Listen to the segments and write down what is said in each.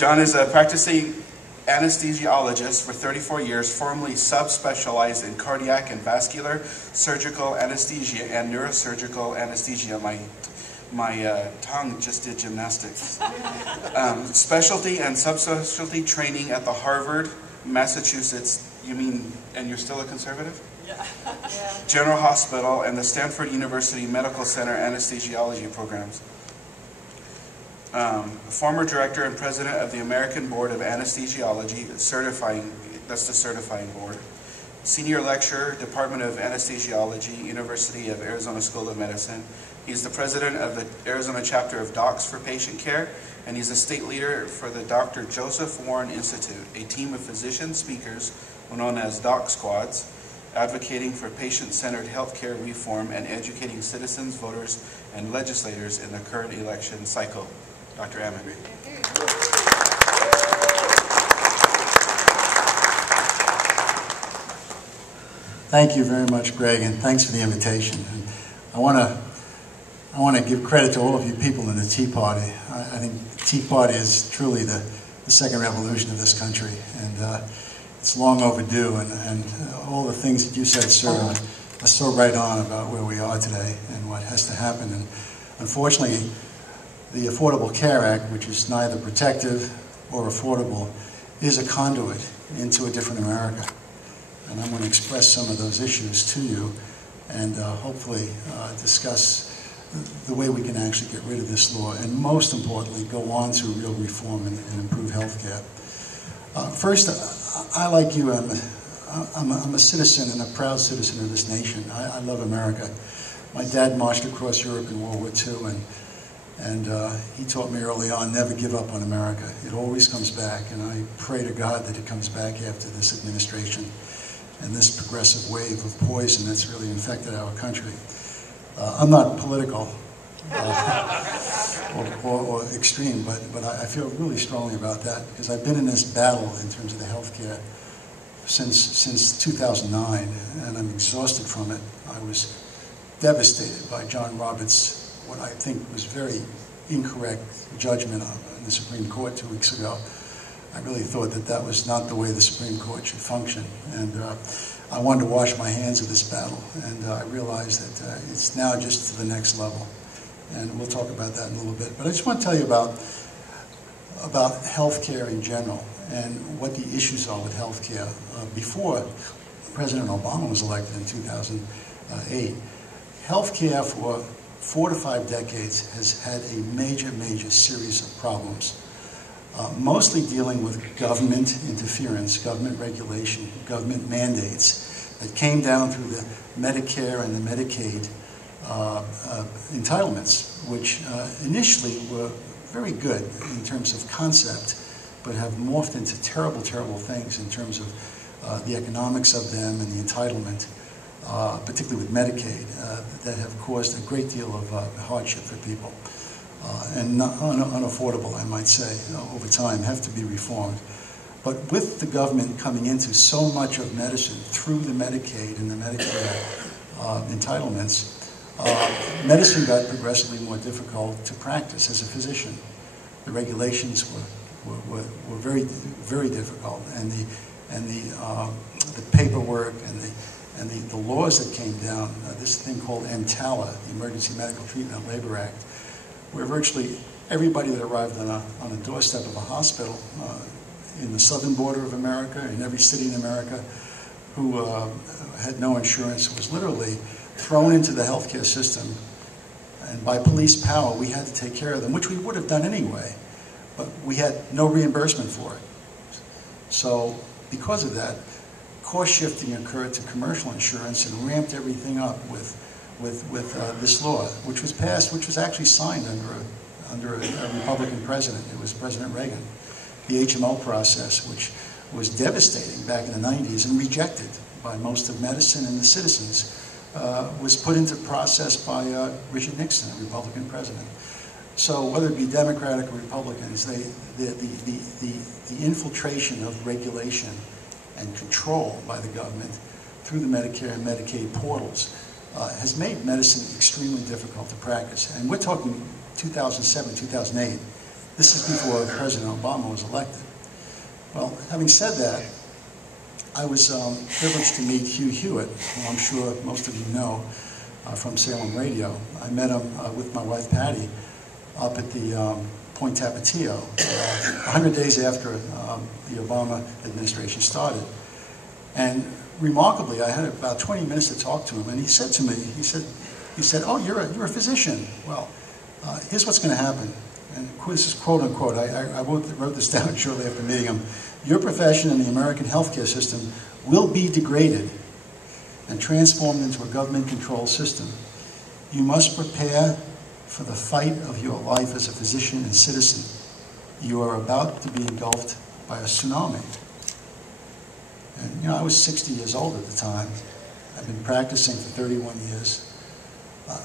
John is a practicing anesthesiologist for 34 years, formerly subspecialized in cardiac and vascular, surgical anesthesia, and neurosurgical anesthesia. My tongue just did gymnastics. Specialty and subspecialty training at the Harvard, Massachusetts, you mean, and you're still a conservative? Yeah. General Hospital and the Stanford University Medical Center anesthesiology programs. Former director and president of the American Board of Anesthesiology, certifying, that's the certifying board. Senior lecturer, Department of Anesthesiology, University of Arizona School of Medicine. He's the president of the Arizona Chapter of Docs4PatientCare, and he's a state leader for the Dr. Joseph Warren Institute, a team of physician speakers known as Doc Squads, advocating for patient-centered healthcare reform and educating citizens, voters, and legislators in the current election cycle. Dr. Ammon. Thank you very much, Greg, and thanks for the invitation. And I want to give credit to all of you people in the Tea Party. I think the Tea Party is truly the second revolution of this country, and it's long overdue. And all the things that you said, sir, are so right on about where we are today and what has to happen. And unfortunately, the Affordable Care Act, which is neither protective or affordable, is a conduit into a different America. And I'm going to express some of those issues to you and hopefully discuss the way we can actually get rid of this law and, most importantly, go on to real reform and improve health care. First, I like you, I'm a citizen and a proud citizen of this nation. I love America. My dad marched across Europe in World War II, and he taught me early on, never give up on America. It always comes back, and I pray to God that it comes back after this administration and this progressive wave of poison that's really infected our country. I'm not political or extreme, but I feel really strongly about that because I've been in this battle in terms of the health care since 2009, and I'm exhausted from it. I was devastated by John Roberts' what I think was very incorrect judgment in the Supreme Court 2 weeks ago. I really thought that that was not the way the Supreme Court should function, and I wanted to wash my hands of this battle, and I realized that it's now just to the next level, and we'll talk about that in a little bit. But I just want to tell you about healthcare in general and what the issues are with healthcare. Before President Obama was elected in 2008, healthcare for 4 to 5 decades has had a major series of problems. Mostly dealing with government interference, government regulation, government mandates that came down through the Medicare and the Medicaid entitlements, which initially were very good in terms of concept, but have morphed into terrible things in terms of the economics of them and the entitlement, particularly with Medicaid, that have caused a great deal of hardship for people. And unaffordable, I might say, over time, have to be reformed. But with the government coming into so much of medicine through the Medicaid and the Medicare entitlements, medicine got progressively more difficult to practice as a physician. The regulations were very difficult, and the paperwork and the laws that came down. This thing called EMTALA, the Emergency Medical Treatment Labor Act, where virtually everybody that arrived on a doorstep of a hospital in the southern border of America, in every city in America, who had no insurance, was literally thrown into the healthcare system. And by police power, we had to take care of them, which we would have done anyway, but we had no reimbursement for it. So because of that, cost shifting occurred to commercial insurance and ramped everything up with this law, which was passed, which was actually signed under a Republican president. It was President Reagan. The HMO process, which was devastating back in the 90s and rejected by most of medicine and the citizens, was put into process by Richard Nixon, a Republican president. So whether it be Democratic or Republicans, the infiltration of regulation and control by the government through the Medicare and Medicaid portals has made medicine extremely difficult to practice. And we're talking 2007, 2008. This is before President Obama was elected. Well, having said that, I was privileged to meet Hugh Hewitt, who I'm sure most of you know from Salem Radio. I met him with my wife Patty up at the Point Tapatio 100 days after the Obama administration started. And remarkably, I had about 20 minutes to talk to him, and he said to me, he said, "Oh, you're a physician. Well, here's what's going to happen." And this is quote unquote. I wrote this down shortly after meeting him. "Your profession in the American healthcare system will be degraded and transformed into a government-controlled system. You must prepare for the fight of your life as a physician and citizen. You are about to be engulfed by a tsunami." And, you know, I was 60 years old at the time. I've been practicing for 31 years.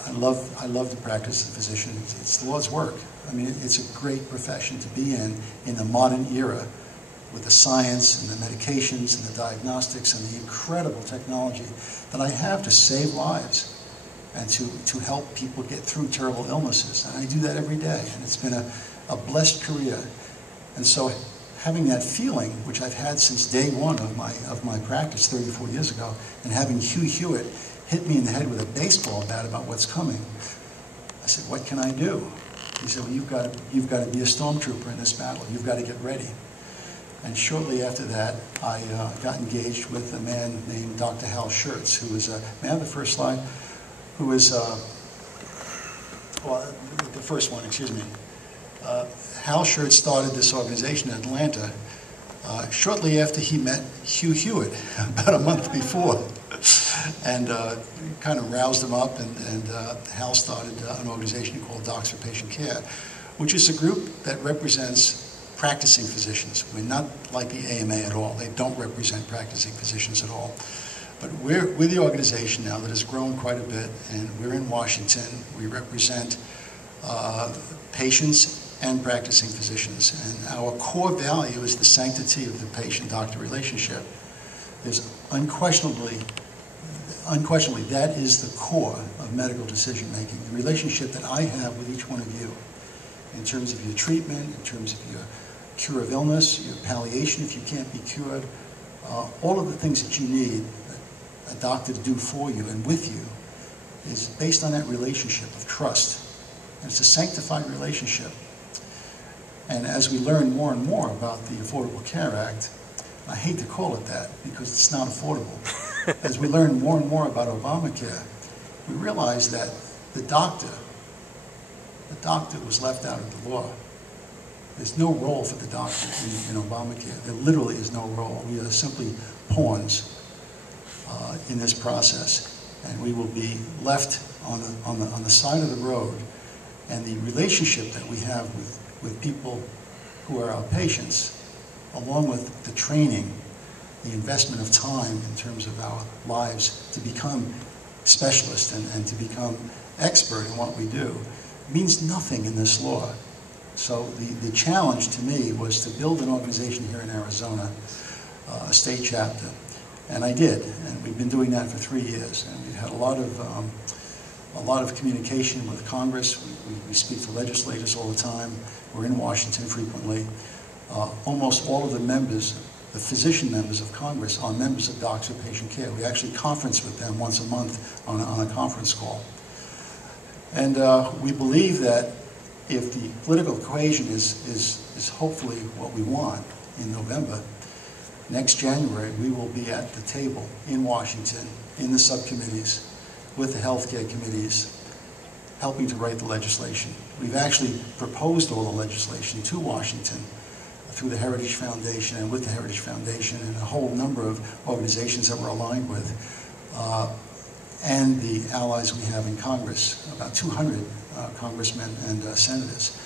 I love to practice as a physician. It's the Lord's work. I mean, it's a great profession to be in the modern era, with the science and the medications and the diagnostics and the incredible technology that I have to save lives and to help people get through terrible illnesses. And I do that every day, and it's been a blessed career. And so having that feeling, which I've had since day one of my practice 34 years ago, and having Hugh Hewitt hit me in the head with a baseball bat about what's coming, I said, "What can I do?" He said, "Well, you've got to be a stormtrooper in this battle. You've got to get ready." And shortly after that, I got engaged with a man named Dr. Hal Schertz, who is may I have the first slide? Who is, well, the first one, excuse me. Hal Schertz started this organization in Atlanta shortly after he met Hugh Hewitt, about a month before, and kind of roused him up, and Hal started an organization called Docs4PatientCare, which is a group that represents practicing physicians. We're not like the AMA at all. They don't represent practicing physicians at all. But we're the organization now that has grown quite a bit, and we're in Washington. We represent patients and practicing physicians, and our core value is the sanctity of the patient-doctor relationship. There's unquestionably, that is the core of medical decision-making, the relationship that I have with each one of you, in terms of your treatment, in terms of your cure of illness, your palliation if you can't be cured, all of the things that you need a doctor to do for you and with you is based on that relationship of trust. And it's a sanctified relationship. And as we learn more and more about the Affordable Care Act, I hate to call it that because it's not affordable. As we learn more and more about Obamacare, we realize that the doctor was left out of the law. There's no role for the doctor in Obamacare. There literally is no role. We are simply pawns in this process, and we will be left on the side of the road. And the relationship that we have with people who are our patients, along with the training, the investment of time in terms of our lives to become specialists and to become expert in what we do, means nothing in this law. So the challenge to me was to build an organization here in Arizona, a state chapter, and I did. And we've been doing that for 3 years, and we've had a lot of communication with Congress. We speak to legislators all the time. We're in Washington frequently. Almost all of the members, the physician members of Congress, are members of Docs4PatientCare. We actually conference with them once a month on a conference call. And we believe that if the political equation is hopefully what we want in November, next January we will be at the table in Washington, in the subcommittees, with the healthcare committees, helping to write the legislation. We've actually proposed all the legislation to Washington through the Heritage Foundation and with the Heritage Foundation and a whole number of organizations that we're aligned with, and the allies we have in Congress, about 200 congressmen and senators.